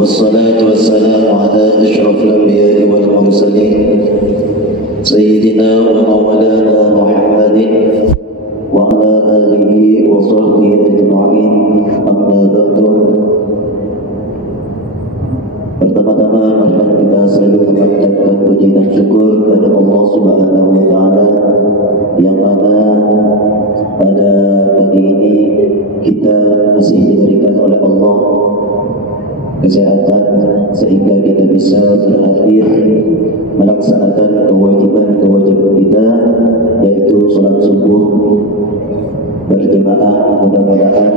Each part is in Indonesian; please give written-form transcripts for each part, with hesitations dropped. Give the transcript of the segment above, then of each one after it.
والصلاة والسلام على أشرف الأنبياء والمرسلين سيدنا ومولانا محمد وعلى آله وصحبه أجمعين. أما بعد, pertama-tama marilah kita selalu mengucapkan puji dan syukur kepada Allah Subhanahu wa taala yang mana pada pagi ini kita masih diberikan oleh Allah kesehatan sehingga kita bisa berhadir melaksanakan kewajiban-kewajiban kita, yaitu salat subuh berjemaah. Mudah-mudahan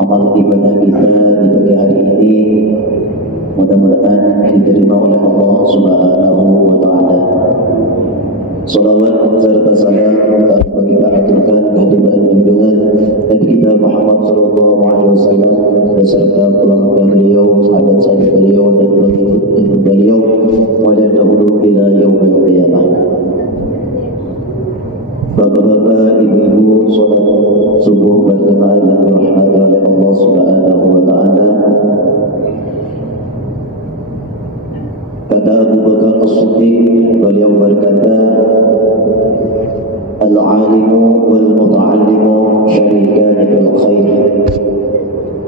amal ibadah kita di pagi hari ini mudah-mudahan diterima oleh Allah Subhanahu wa taala. Salawat serta salam tanpa kita aturkan kehadiran junjungan Nabi kita Muhammad sallallahu alaihi wasallam beserta keluarga beliau, sahabat-sahabat beliau dan pengikut beliau pada dahulu ila yaumil qiyamah. Bapak-bapak, ibu-ibu, salat subuh berjemaah yang dirahmati oleh Allah Subhanahu wa taala. Kata Abu Bakar As-Siddiq, beliau berkata, al-alimu wal muta'allimu syarikani bil khair.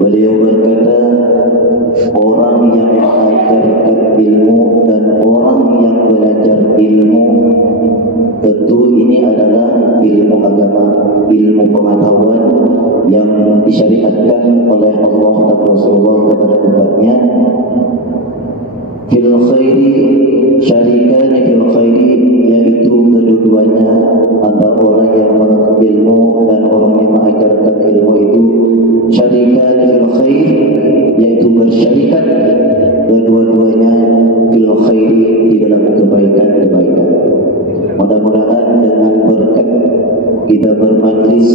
Beliau berkata, orang yang mengajarkan ilmu dan orang yang belajar ilmu, tentu ini adalah ilmu agama, ilmu pengetahuan yang disyariatkan oleh Allah dan Rasulullah kepada umatnya. Fil khairi syarikani fil khairi, yaitu kedua-duanya antara orang yang menuntut ilmu dan orang yang mengajarkan ilmu itu syarikani fil khair, yaitu bersyarikat kedua-duanya fil khairi, di dalam kebaikan-kebaikan. Mudah-mudahan dengan berkat kita bermajlis,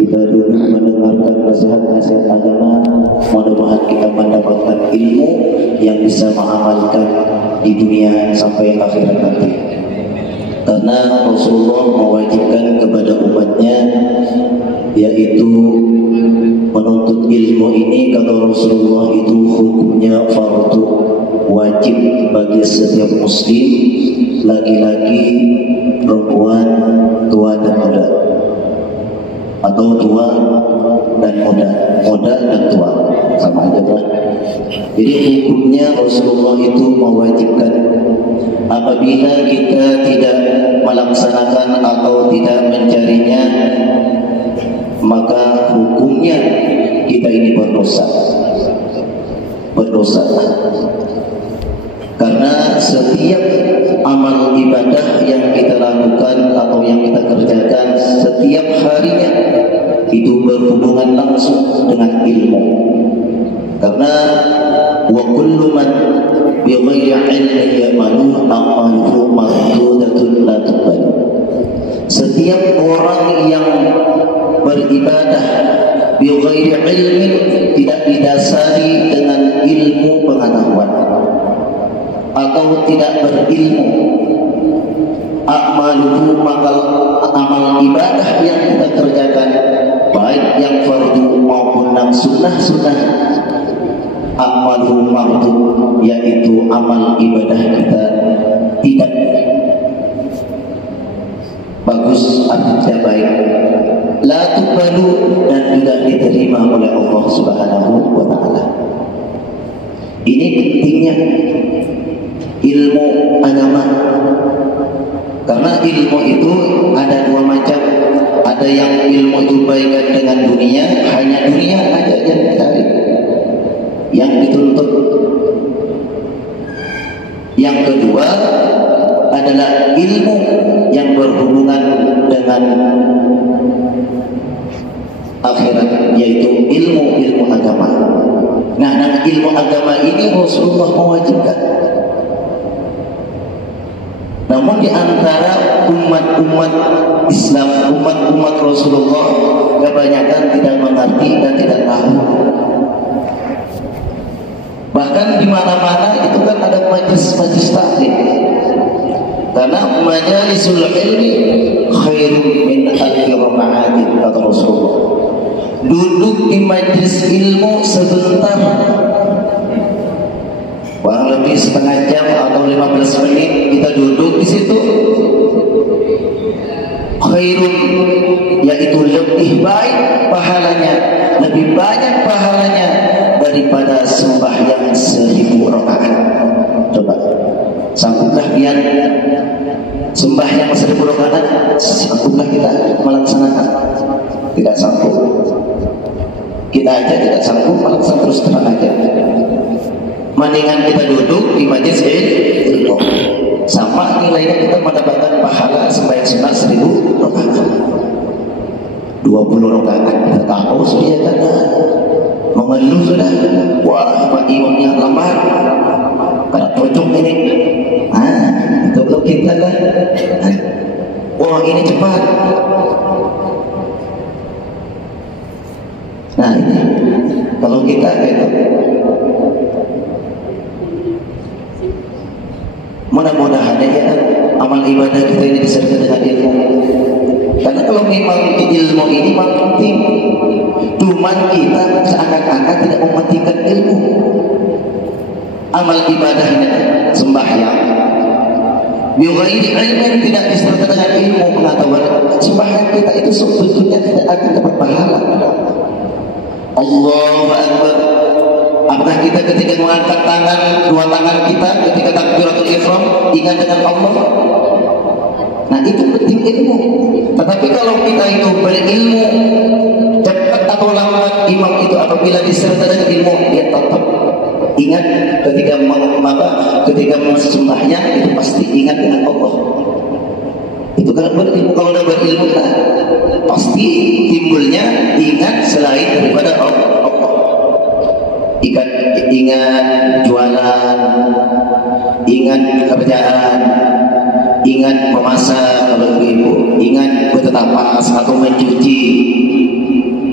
kita duduk mendengarkan nasihat-nasihat agama, mudah-mudahan kita mendapatkan ilmu yang bisa mengamalkan di dunia sampai akhirat nanti. Karena Rasulullah mewajibkan kepada umatnya, yaitu menuntut ilmu ini, kata Rasulullah, itu hukumnya fardu, wajib bagi setiap muslim, laki-laki, perempuan, tua dan muda, atau tua dan muda, muda dan tua, sama aja kan? Jadi hukumnya Rasulullah itu mewajibkan. Apabila kita tidak melaksanakan atau tidak mencarinya, maka hukumnya kita ini berdosa. Berdosa. Karena setiap amal ibadah yang kita lakukan atau yang kita kerjakan setiap harinya itu berhubungan langsung dengan ilmu. Karena wa kullu man bi ghairi ilmin ya'malu a'maluhu mahdudatun la tuqbal. Setiap orang yang beribadah bi ghairi ilmin, tidak didasari dengan ilmu pengetahuan atau tidak berilmu, a'maluhu, maka amal ibadah yang kita kerjakan, baik yang fardu maupun yang sunnah-sunnah, a'maluhu mardu, yaitu amal ibadah kita tidak bagus atau tidak baik, la tuqbalu, dan tidak diterima oleh Allah Subhanahu wa taala. Ini pentingnya ilmu agama. Karena ilmu itu ada dua macam. Ada yang ilmu itu baikkan dengan dunia, hanya dunia aja yang dicari, yang dituntut. Yang kedua adalah ilmu yang berhubungan dengan akhirat, yaitu ilmu agama. Nah, ilmu agama ini Rasulullah mewajibkan. Namun di antara umat-umat Islam, umat-umat Rasulullah, kebanyakan tidak mengerti dan tidak tahu. Bahkan di mana-mana itu kan ada majlis-majlis taklim. Karena majalisul ilmi khairun min alfi raka'atin, kata Rasulullah. Duduk di majlis ilmu sebentar setengah jam atau 15 menit kita duduk di situ, khairun, yaitu lebih baik pahalanya, lebih banyak pahalanya daripada sembahyang 1000 rakaat. Coba, sanggupkah biar sembahyang 1000 rakaat? Sanggupkah kita melaksanakan? Tidak sanggup. Kita aja tidak sanggup melaksanakan, terus terang aja. Mendingan kita duduk di majelis ilmu, sama nilainya kita mendapatkan pahala sembahyang sunat 1000 rakaat. 20 rakaat kita tahu sudah kan, mengeluh sudah, wah Pak imamnya lambat, karena pojok ini, itu belum kita kan, wah ini cepat. Nah ini kalau kita gitu, mudah-mudahan ya amal ibadah kita ini disertai dengan ilmu. Karena kalau memang ilmu ini memang penting, cuman kita seakan-akan tidak mementingkan ilmu. Amal ibadahnya sembahyang, bighairi ilmin, tidak disertai dengan ilmu pengetahuan, sembahyang kita itu sebetulnya tidak akan dapat pahala. Allahu Akbar. Apakah kita ketika mengangkat tangan, dua tangan kita ketika takbiratul ihram ingat dengan Allah? Nah itu penting ilmu. Tetapi kalau kita itu berilmu, cepat atau lambat imam itu apabila disertai dengan ilmu, dia tetap ingat ketika sembahyang itu pasti ingat dengan Allah. Itu kalau berilmu, kalau udah berilmu kan pasti timbulnya ingat selain daripada Allah. Ingat jualan, ingat kerjaan, ingat memasak kalau ibu, ingat bertetapas atau mencuci.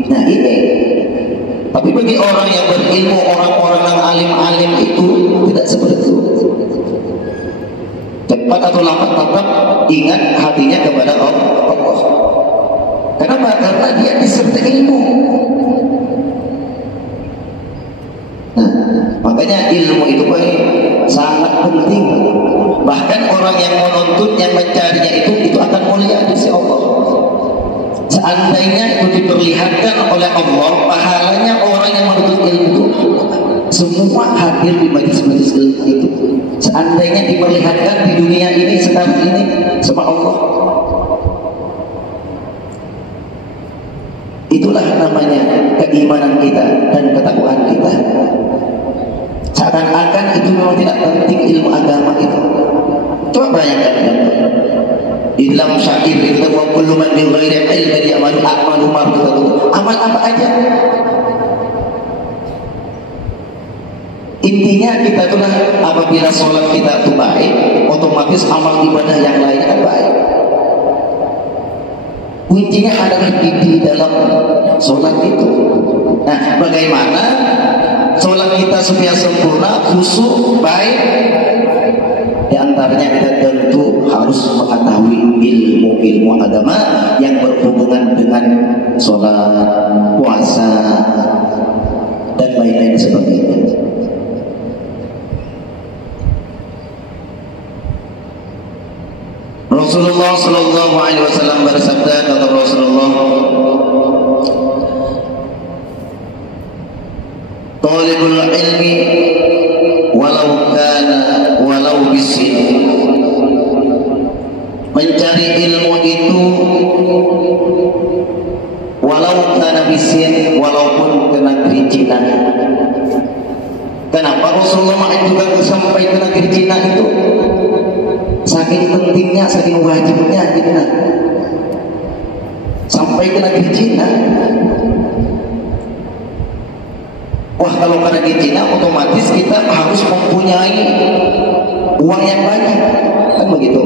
Nah ini. Tapi bagi orang yang berilmu, orang-orang yang alim-alim itu tidak seperti itu. Cepat atau lambat tetap ingat hatinya kepada Allah. Kenapa? Karena dia disertai ilmu. Nah, makanya ilmu itu sangat penting. Bahkan orang yang menuntut, yang mencarinya itu akan mulia di sisi Allah. Seandainya itu diperlihatkan oleh Allah, pahalanya orang yang menuntut ilmu itu semua hadir di majlis-majlis ilmu itu. Seandainya diperlihatkan di dunia ini sekarang ini sama Allah, itulah namanya keimanan kita dan ketakwaan kita. Seakan-akan itu memang tidak penting ilmu agama itu. Coba bayangkan di dalam syair itu, wa kullu man bi ghairi ilmin ya'malu a'malu mardudatu. Amal apa aja, intinya kita tuh apabila sholat kita itu baik, otomatis amal ibadah yang lain akan baik. Kuncinya adalah di dalam sholat itu. Nah, bagaimana sholat kita supaya sempurna, khusyuk, baik? Di antaranya kita tentu harus mengetahui ilmu agama yang berhubungan dengan sholat, puasa, dan lain-lain sebagainya. Rasulullah Sallallahu Alaihi Wasallam bersabda, kata Rasulullah, talibul ilmi walau bisin, mencari ilmu itu walau kana bisin, walaupun ke negeri Cina. Kenapa Rasulullah mengajukan sampai ke negeri Cina itu? Saking pentingnya, saking wajibnya kita sampai ke negeri Cina. Wah, kalau ke negeri Cina otomatis kita harus mempunyai uang yang banyak, kan begitu?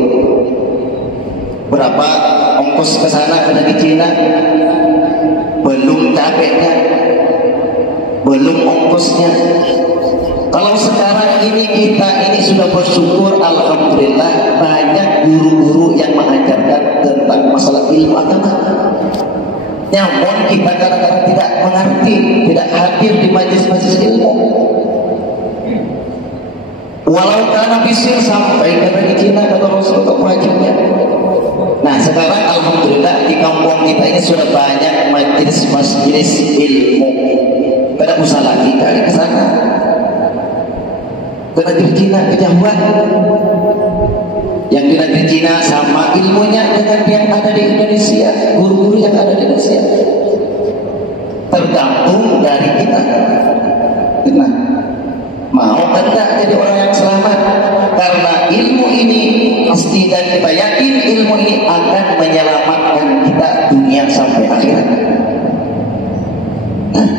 Berapa ongkos ke sana ke negeri Cina? Belum capeknya, belum ongkosnya. Kalau sekarang ini kita ini sudah bersyukur, alhamdulillah banyak guru-guru yang mengajarkan tentang masalah ilmu agama. Namun kita kadang-kadang tidak mengerti, tidak hadir di majelis-majelis ilmu. Walau berhasil sampai ke Cina kata Rasulullah wajibnya. Nah sekarang alhamdulillah di kampung kita ini sudah banyak majelis ilmu. Tidak usah lagi cari ke sana. Ke negeri Cina kejauhan. Yang di negeri Cina sama ilmunya dengan yang ada di Indonesia, guru-guru yang ada di Indonesia. Tergantung dari kita. Nah, mau tidak jadi orang yang selamat? Karena ilmu ini pasti dan kita yakin ilmu ini akan menyelamatkan kita dunia sampai akhirat. Nah,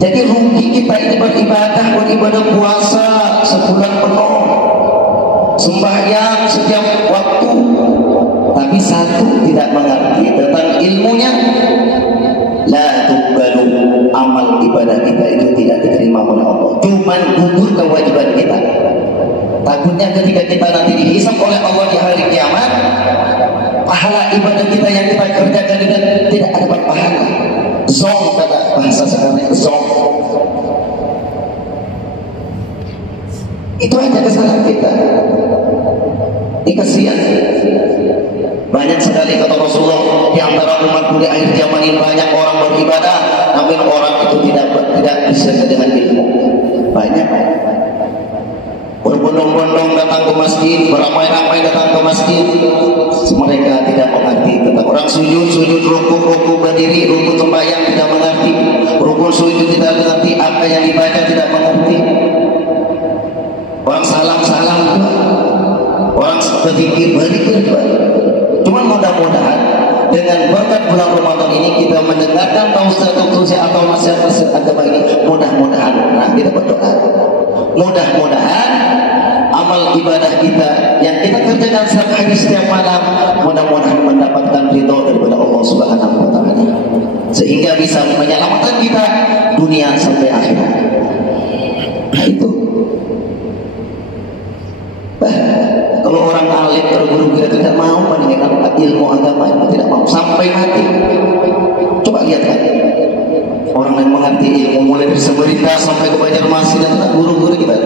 jadi rugi kita ini beribadah puasa sebulan penuh, sembahyang setiap waktu, tapi satu tidak mengerti tentang ilmunya. La tuqbalu, amal ibadah kita itu tidak diterima oleh Allah. Cuman gugur kewajiban kita. Takutnya ketika kita nanti dihisab oleh Allah di hari kiamat, pahala ibadah kita yang kita kerjakan tidak ada pahala. Zong kata bahasa sekarang, zong. Itu aja kesalahan kita. Ini kasihan. Banyak sekali kata Rasulullah di antara umatku di akhir zaman ini banyak orang beribadah, namun orang itu tidak bisa dengan ilmu. Banyak berbondong-bondong datang ke masjid, beramai-ramai datang ke masjid, mereka tidak mengerti tentang orang sujud, ruku berdiri, ruku sembahyang tidak mengerti, rukun sujud tidak mengerti, apa yang dibaca tidak mengerti. Orang salam juga, orang berzikir juga. Cuman mudah-mudahan dengan berkat bulan Ramadan ini kita mendengarkan tausiah atau nasihat agama ini, mudah-mudahan kita berdoa, mudah-mudahan amal ibadah kita yang kita kerjakan setiap hari setiap malam mudah-mudahan mendapatkan ridho daripada Allah Subhanahu wa taala, sehingga bisa menyelamatkan kita dunia sampai akhirat. Nah itu. Kalau orang alim terguru kita tidak mau meninggalkan ilmu agama, tidak mau sampai mati. Coba lihat kan, orang yang mengerti ilmu mulai dari Samarinda sampai ke Banjarmasin dan guru-guru kita,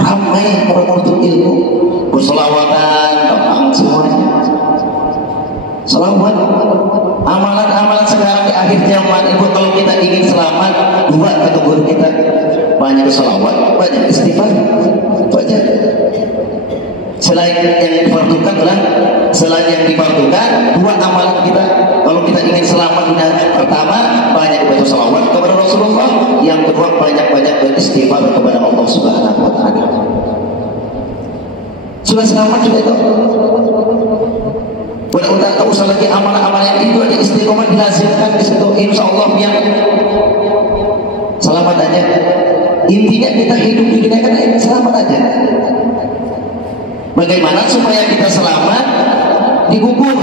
ramai orang menuntut ilmu, berselawatan, gampang semuanya. Selawat, amalan-amalan sekarang di akhir zaman itu kalau kita ingin selamat, dua kategori kita, banyak selawat, banyak istighfar, banyak. Selain yang difardukan dua amalan kita kalau kita ingin selamat dunia. Pertama, banyak baca salawat kepada Rasulullah. Yang kedua, banyak-banyak beristighfar kepada Allah Subhanahu wa taala. Sudah selamat juga itu. Udah tak usah lagi amalan-amalan yang itu aja, istiqomah dilazimkan di situ, insya Allah yang selamat aja. Intinya kita hidup di dunia kan selamat aja. Bagaimana supaya kita selamat dikubur?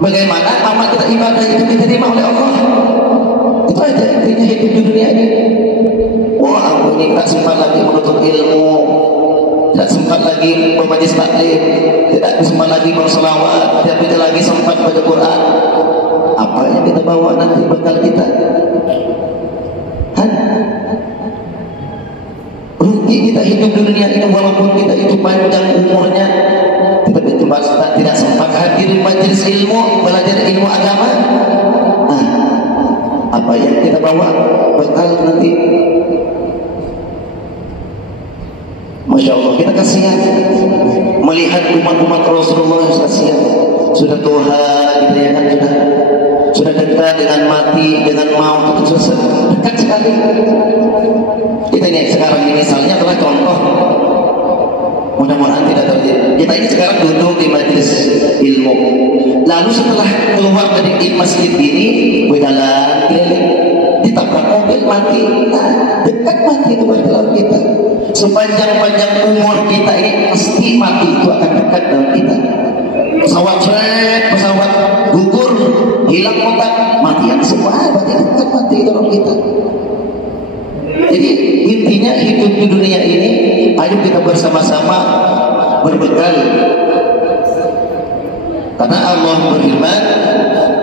Bagaimana amal kita ibadah itu diterima oleh Allah? Itu aja intinya hidup di dunia ini. Wah, aku ini tak sempat lagi menuntut ilmu, tidak sempat lagi membaca taklim, tidak sempat lagi berselawat, tidak lagi sempat baca Quran. Apa yang kita bawa nanti bekal kita? Rugi kita hidup di dunia ini walaupun kita itu panjang umurnya, kita tidak sempat hadir majelis ilmu, belajar ilmu agama. Apa yang kita bawa bekal nanti? Masya Allah, kita kasihan melihat umat-umat Rasulullah yang kasihan, sudah tua gitu ya kan, sudah dekat dengan mati, dengan maut, itu sudah dekat sekali. Kita ini sekarang ini misalnya adalah contoh, mudah-mudahan tidak terjadi. Kita ini sekarang duduk di majelis ilmu, lalu setelah keluar dari masjid ini berjalan keliling, ditabrak mobil mati. Dekat mati itu berjalan kita. Sepanjang-panjang umur kita ini pasti mati itu akan dekat dengan kita. Pesawat gugur, hilang kontak, matian semua, berarti dekat mati dalam kita. Jadi intinya hidup di dunia ini, ayo kita bersama-sama berbekal. Karena Allah berfirman,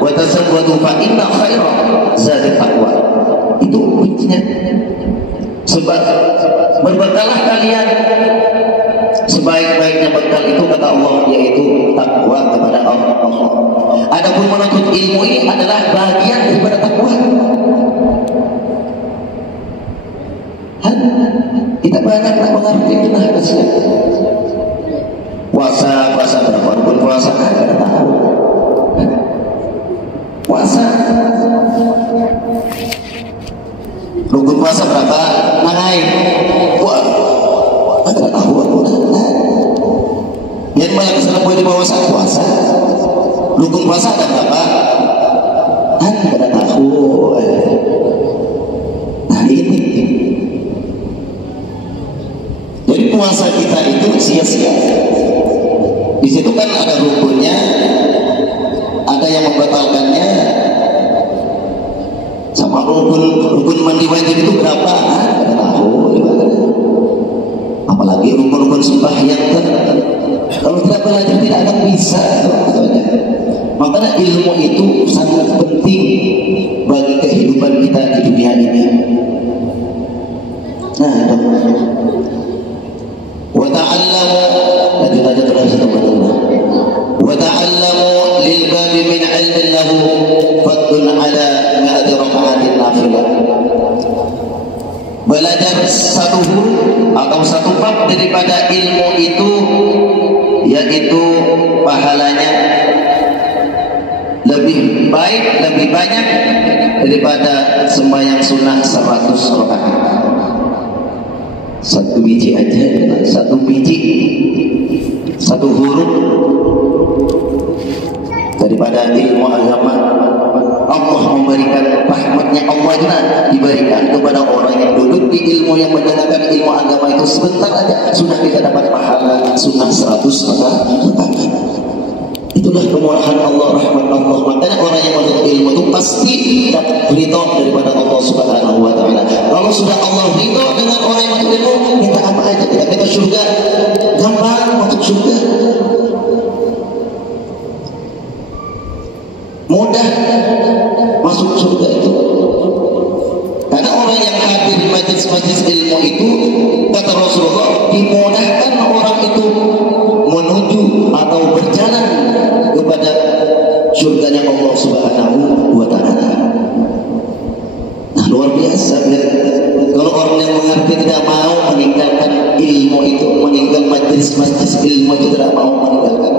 "Wa tazawwadu fa inna khaira zadi taqwa." Itu kuncinya. sekalian, sebaik-baiknya bekal itu kata Allah yaitu takwa kepada Allah. Adapun menuntut ilmu ini adalah bagian daripada takwa. Kita banyak tak mengerti kita kasihan. Puasa berapa rukun puasa kan kita tahu. Puasa rukun puasa berapa? Nangai. Wah, ada tahu aku dah. Yang malah kesalahan boleh dibawa saat puasa. Rukun puasa ada berapa? Ada tahu. Nah ini. Jadi puasa kita itu sia-sia. Di situ kan ada rukunnya, ada yang membatalkannya. Sama rukun mandi wajib itu berapa? Ada tahu. Apalagi rukun-rukun sembahyang kan. Kalau tidak belajar tidak akan bisa. Makanya ilmu itu sangat penting bagi kehidupan kita di dunia ini. Nah, wa ta'allamu wa ta'allamu lil babi min 'ilmin lahu fadlun 'ala mi'ati raka'atin nafilah. Belajar satu huruf atau satu bab daripada ilmu itu, yaitu pahalanya lebih baik, lebih banyak daripada sembahyang sunnah 100 rakaat. Satu biji aja, satu biji, satu huruf daripada ilmu agama. Allah memberikan rahmatnya, Allah juga diberikan kepada orang yang duduk di ilmu, yang mendengarkan ilmu agama itu sebentar aja sudah kita dapat pahala sunnah 100 rakaat. Itulah kemurahan Allah, rahmat Allah. Makanya orang yang menuntut ilmu itu pasti dapat ridho daripada Allah Subhanahu wa taala. Kalau sudah Allah ridho dengan orang yang menuntut ilmu, minta apa aja, tidak minta surga, gampang masuk surga. Mudah masuk surga itu. Karena orang yang hadir di majelis-majelis ilmu itu, kata Rasulullah, dimudahkan orang itu menuju atau berjalan kepada surganya Allah Subhanahu wa taala. Nah, luar biasa ya. Kalau orang yang mengerti tidak mau meninggalkan ilmu itu, meninggalkan majelis-majelis ilmu itu, tidak mau meninggalkan.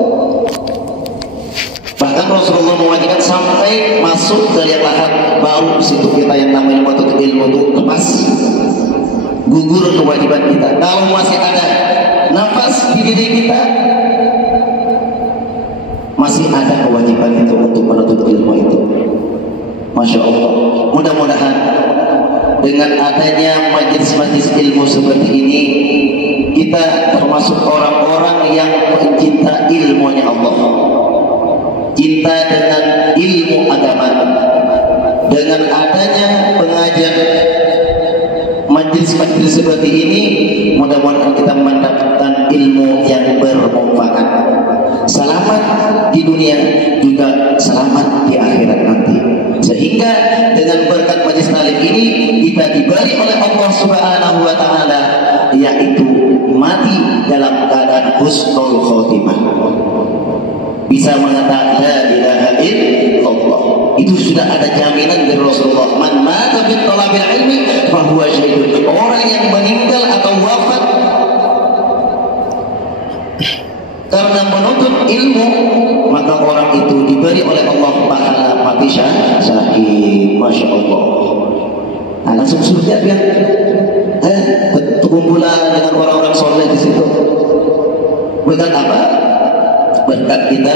Bahkan Rasulullah mewajibkan sampai masuk ke tahap baru di situ kita yang namanya menuntut ilmu itu lepas, gugur kewajiban kita. Kalau masih ada nafas di diri kita, masih ada kewajiban itu untuk menuntut ilmu itu. Masya Allah. Mudah-mudahan dengan adanya majelis-majelis ilmu seperti ini, kita termasuk orang-orang yang mencinta ilmunya Allah, cinta dengan ilmu agama. Dengan adanya pengajian majelis-majelis seperti ini, mudah-mudahan kita mendapatkan ilmu yang bermanfaat, selamat di dunia juga selamat di akhirat nanti. Sehingga dengan berkat majelis taklim ini kita diberi oleh Allah Subhanahu wa taala, yaitu mati dalam keadaan husnul khotimah, bisa mengatakan la ilaha illallah. Itu sudah ada jaminan dari Rasulullah, man mata fi talabil ilmi fa huwa syahidun. Orang yang meninggal atau wafat karena menuntut ilmu, maka orang itu diberi oleh Allah pahala mati syahid. Masya Allah. Nah, langsung surga dia. Kumpulan dengan orang-orang soleh di situ. Berkat apa? Berkat kita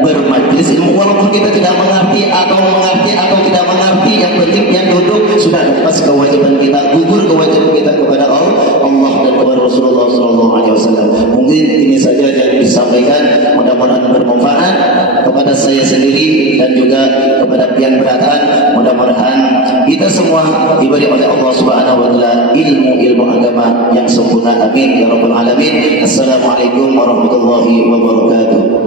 bermajlis ilmu, walaupun kita tidak mengerti atau tidak mengerti, yang penting yang duduk sudah lepas kewajiban kita, gugur kewajiban kita kepada Allah dan kepada Rasulullah SAW. Mungkin ini saja yang disampaikan, mudah-mudahan bermanfaat kepada saya sendiri dan juga kepada pian beratan. Mudah-mudahan kita semua diberi oleh Allah Subhanahu wa taala ilmu agama yang sempurna. Amin ya rabbal alamin. Assalamualaikum warahmatullahi wabarakatuh.